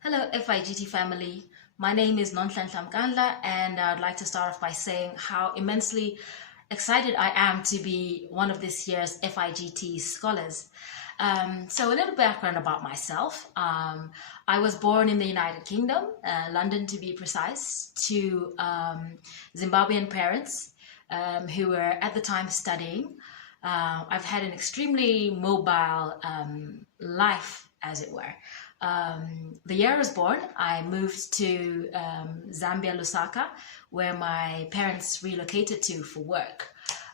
Hello FIGT family, my name is Nonhlanhla Mkandla and I'd like to start off by saying how immensely excited I am to be one of this year's FIGT Scholars. So a little background about myself. I was born in the United Kingdom, London to be precise, to Zimbabwean parents who were at the time studying. I've had an extremely mobile life, as it were. The year I was born, I moved to Zambia, Lusaka, where my parents relocated to for work.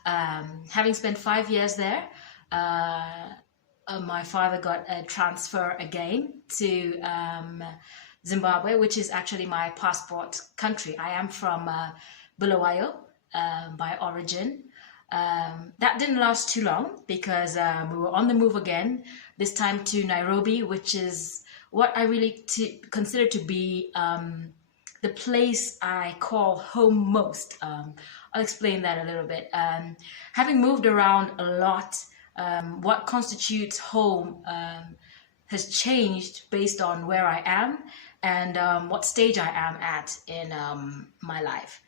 Having spent 5 years there, my father got a transfer again to Zimbabwe, which is actually my passport country. I am from Bulawayo by origin. That didn't last too long because we were on the move again, this time to Nairobi, which is what I really consider to be the place I call home most. I'll explain that a little bit. Having moved around a lot, what constitutes home has changed based on where I am and what stage I am at in my life.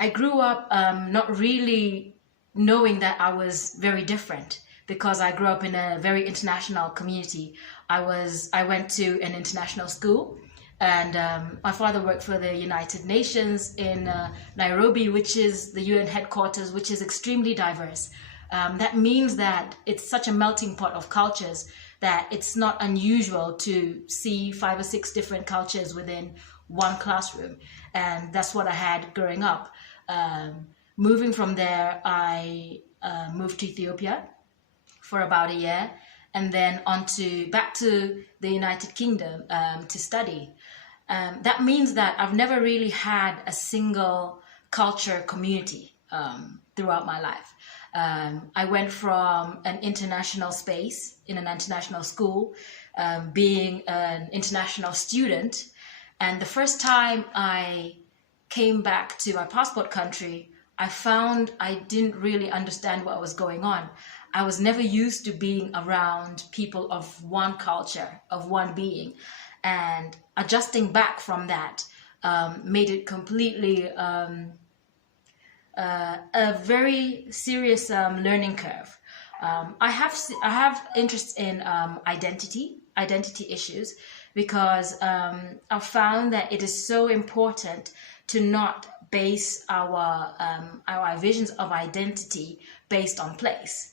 I grew up not really knowing that I was very different because I grew up in a very international community. I went to an international school, and my father worked for the United Nations in Nairobi, which is the UN headquarters, which is extremely diverse. That means that it's such a melting pot of cultures that it's not unusual to see 5 or 6 different cultures within one classroom. And that's what I had growing up. Moving from there, I moved to Ethiopia for about a year, and then back to the United Kingdom to study. That means that I've never really had a single culture community throughout my life. I went from an international space in an international school, being an international student, and the first time I came back to my passport country, I found I didn't really understand what was going on. I was never used to being around people of one culture, of one being, and adjusting back from that made it completely a very serious learning curve. I have interest in identity issues, because I've found that it is so important to not base our visions of identity based on place.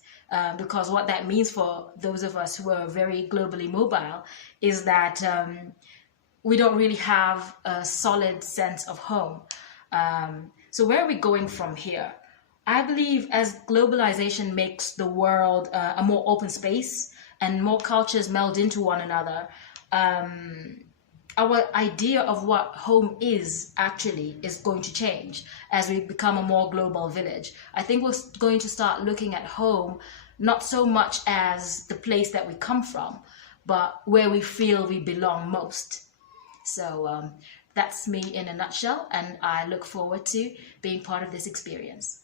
Because what that means for those of us who are very globally mobile is that we don't really have a solid sense of home. So where are we going from here? I believe as globalization makes the world a more open space and more cultures meld into one another, our idea of what home is actually is going to change as we become a more global village. I think we're going to start looking at home not so much as the place that we come from, but where we feel we belong most. So that's me in a nutshell, and I look forward to being part of this experience.